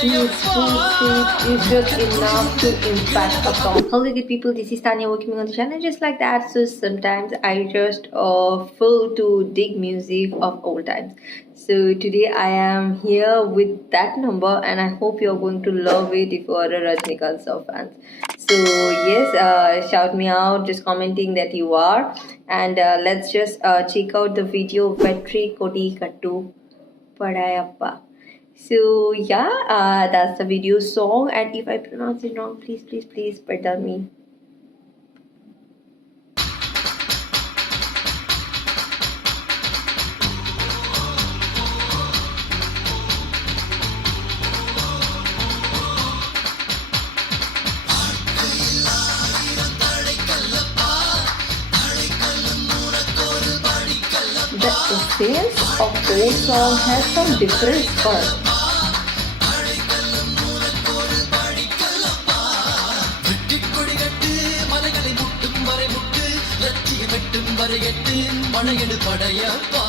Food is just enough to impact a song. Hello good people, this is Tanya welcoming on the channel just like that. So sometimes I just feel to dig music of old times. So today I am here with that number and I hope you're going to love it if you are a Rajnikant song fans. So yes, shout me out, just commenting that you are, and let's just check out the video Vetri Koti Kattu Padayappa. So yeah, that's the video song, and if I pronounce it wrong, please pardon me. The essence of old song has some different words. படையெடு Padayappa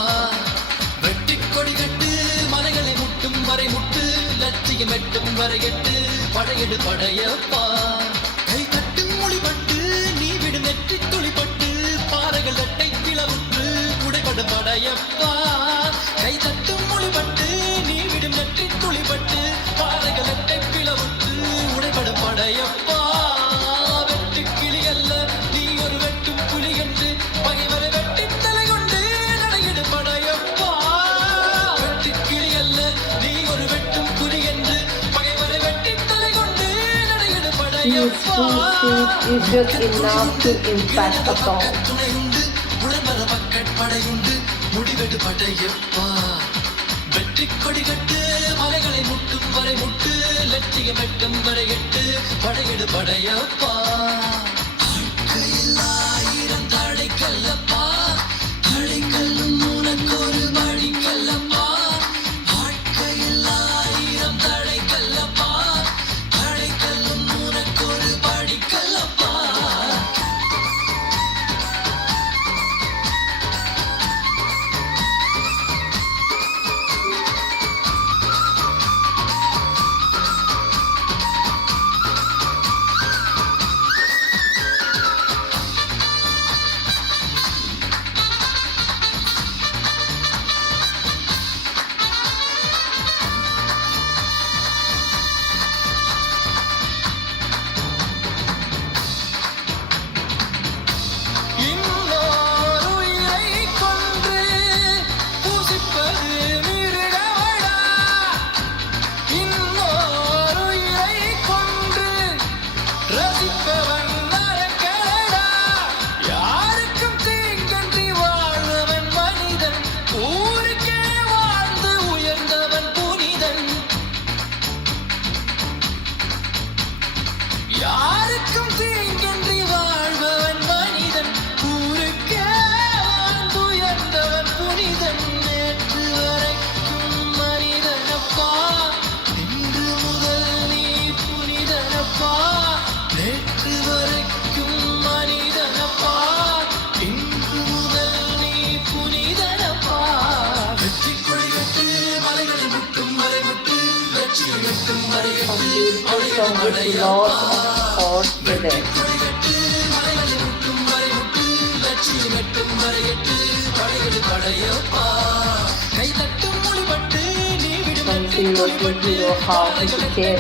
வெட்டி கொடி கட்டு மலைகளை முட்டும் வரை முட்டு லட்சியம் எட்டும் வரை எட்டு படையெடு படையப்பா கை கட்டும் மொழிபட்டு நீ விடும் நெற்றி துளிப்பட்டு பாறைகள் வெட்டை பிளவுற்று உடைபடு படையப்பா கை தட்டும் மொழிபட்டு நீ விடும் நெற்றி துளிப்பட்டு பாறைகள் வெட்டை பிளவுற்று உடைபடு படையப்பா வெட்டு கிளி அல்ல நீ ஒரு வெட்டும் புலி என்று பகைவரை வெட்டி தலை கொண்டு நடையிடு படையப்பா வெட்டு கிளி அல்ல நீ ஒரு வெட்டும் புலி என்று பகைவரை வெட்டி தலை கொண்டு நடையிடு Padayappa Is just enough to impact a song. துணையுண்டு உடம்பர பக்கட் படையுண்டு முடிவெடு படையப்பா வெற்றி கொடி கட்டு மலைகளை முட்டும் வரை முட்டு லட்சியம் எட்டும் வரை எட்டு படையெடு படையப்பா ஆயிரம் தடை கல்லப்பா தடை கல்லும் உனக்கு ஒரு வழி கல்லப்பா வாழ்க்கையில் ஆயிரம் தடை கல்லப்பா தடை கல்லும் உனக்கு ஒரு படி கல்லப்பா யாருக்கும் தீங்கின்றி வாழ்பவன் மனிதன் ஊருக்கே வாழ்ந்துயர்ந்தவன் புனிதன் நேற்று வரைக்கும் மனிதனப்பா இன்று முதல் நீ புனிதனப்பா நேற்று வரைக்கும் மனிதனப்பா இன்று முதல் நீ புனிதனப்பா வெற்றி கொடி கட்டு மலைகளை முட்டும் வரை முட்டு லட்சியம் எட்டும் வரை எட்டு Some beautiful song with lots of thoughts with it. Something looking to your heart is a kid.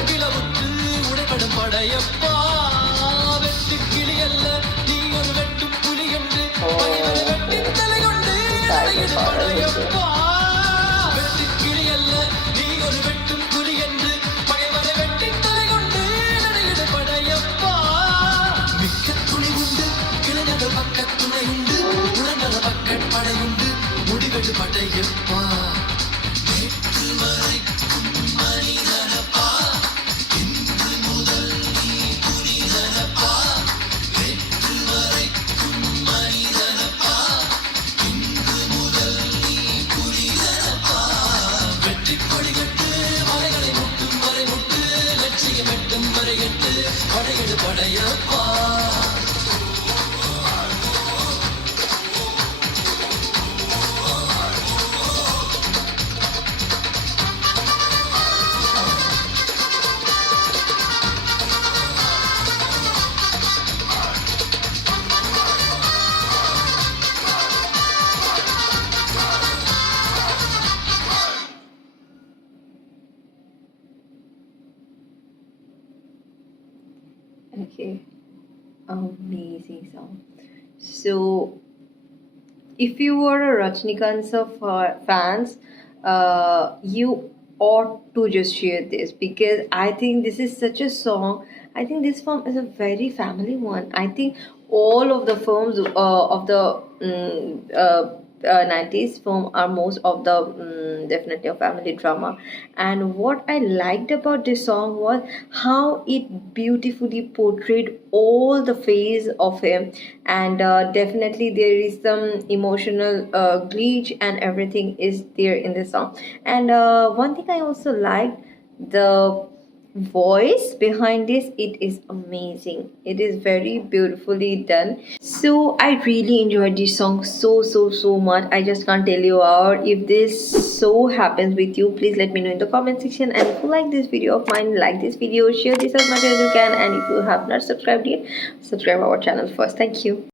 முடிவெடு Padayappa நேற்று வரைக்கும் மனிதனப்பா இன்று முதல் நீ புனிதனப்பா நேற்று வரைக்கும் மனிதனப்பா இன்று முதல் நீ Okay, amazing song. So, if you were a Rajnikant's fans, you ought to just share this because I think this is such a song. I think this film is a very family one. I think all of the films of the 90s film are most of the definitely a family drama. And what I liked about this song was how it beautifully portrayed all the phase of him, and definitely there is some emotional glitch and everything is there in the song. And one thing I also liked, the voice behind this, it is amazing, it is very beautifully done. So I really enjoyed this song so much. I just can't tell you out. If this so happens with you, please let me know in the comment section. And if you like this video of mine, like this video, share this as much as you can. And if you have not subscribed yet, subscribe our channel first. Thank you.